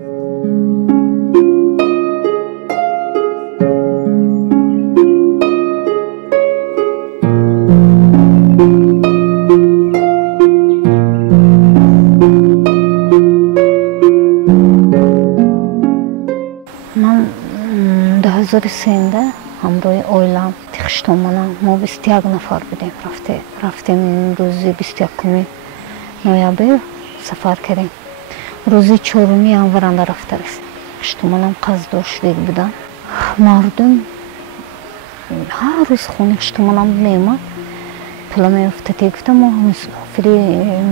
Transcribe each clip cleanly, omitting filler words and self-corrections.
من 2003 همراه اویلم تخشتمانم ما 21 نفر بودیم رفتیم روزی 21 نویابر سفر کردیم روزی 4 январанда رفته رسیم خشتمانم قصداشتگی بودن مردم هر روز خونه خشتمانم میامد پلمه افتاده گفتم ما مسافری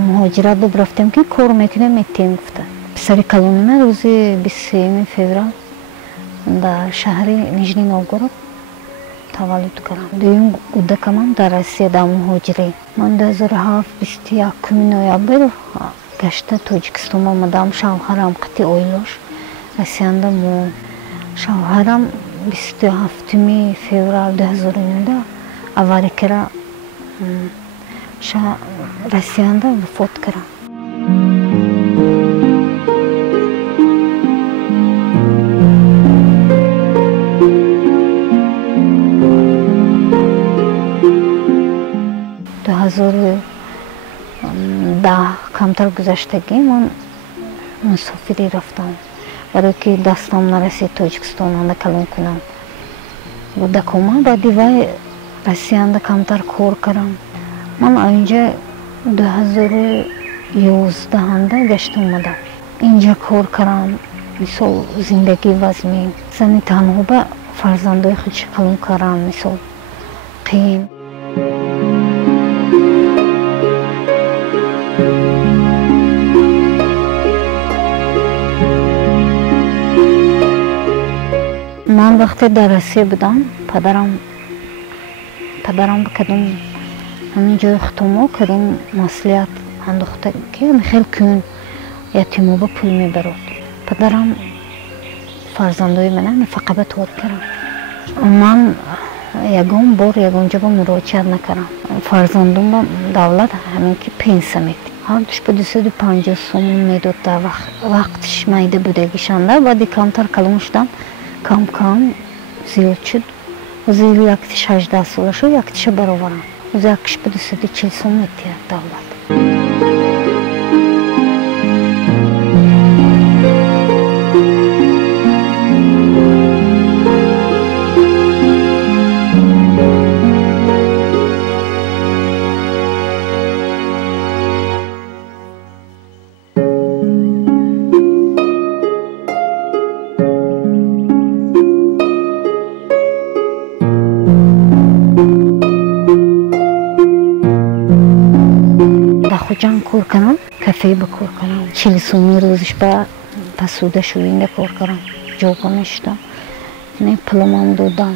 مهاجرت بود رفتیم که کار میکنیم میتیم گفته پسری کلونیمه روزی 23 فевраль در شهر نیژنی نوگورод تولد کردم دویم کودکم در روسیه در مهاجری من 2007 21 نویابر گشته تاجیکستان آمدم شوهرم قطعی اویلاش روسیانده مو شوهرم 27 فевраль 2009 авария کرد روسیانده وفات کرد ده کمتر گذشتگی من مسافری رفتم برای که دستم نرسید تاجیکستان آنده کلون کنم بودکم بعدی وای رسیانده کمتر کار کردم من اینجا 2011 گشت اومدم اینجا کار کردم مثل زندگی وزمی زنی تنها به فرزندای خودش کلون کردم مثل قیم من وقتی در روسیه بودم پدرم کدوم همین جای ختمو کدوم مسئولیت انداخته که خیلی کن یتیمو با پول میبرد پدرم فرزندای منه فقط طور کردم من یگون بار یگونجا با مراجعت نکردم فرزندم با دولت همین که پنسه میدی هر دوش به 250 سوم میداد در وقتش میده بودگیشنده بعدی کمتر کلون شدم کم کم زیاد شد وزی یکتیش 18 ساله شد یکتیش برآورم وزی یکش به 240 سوم میدید دولت جان کار کنم کافه بکار کنم 40 سومی روزش با پسوده شوینده کار کنم جوگا نشدم نه پلومان دادم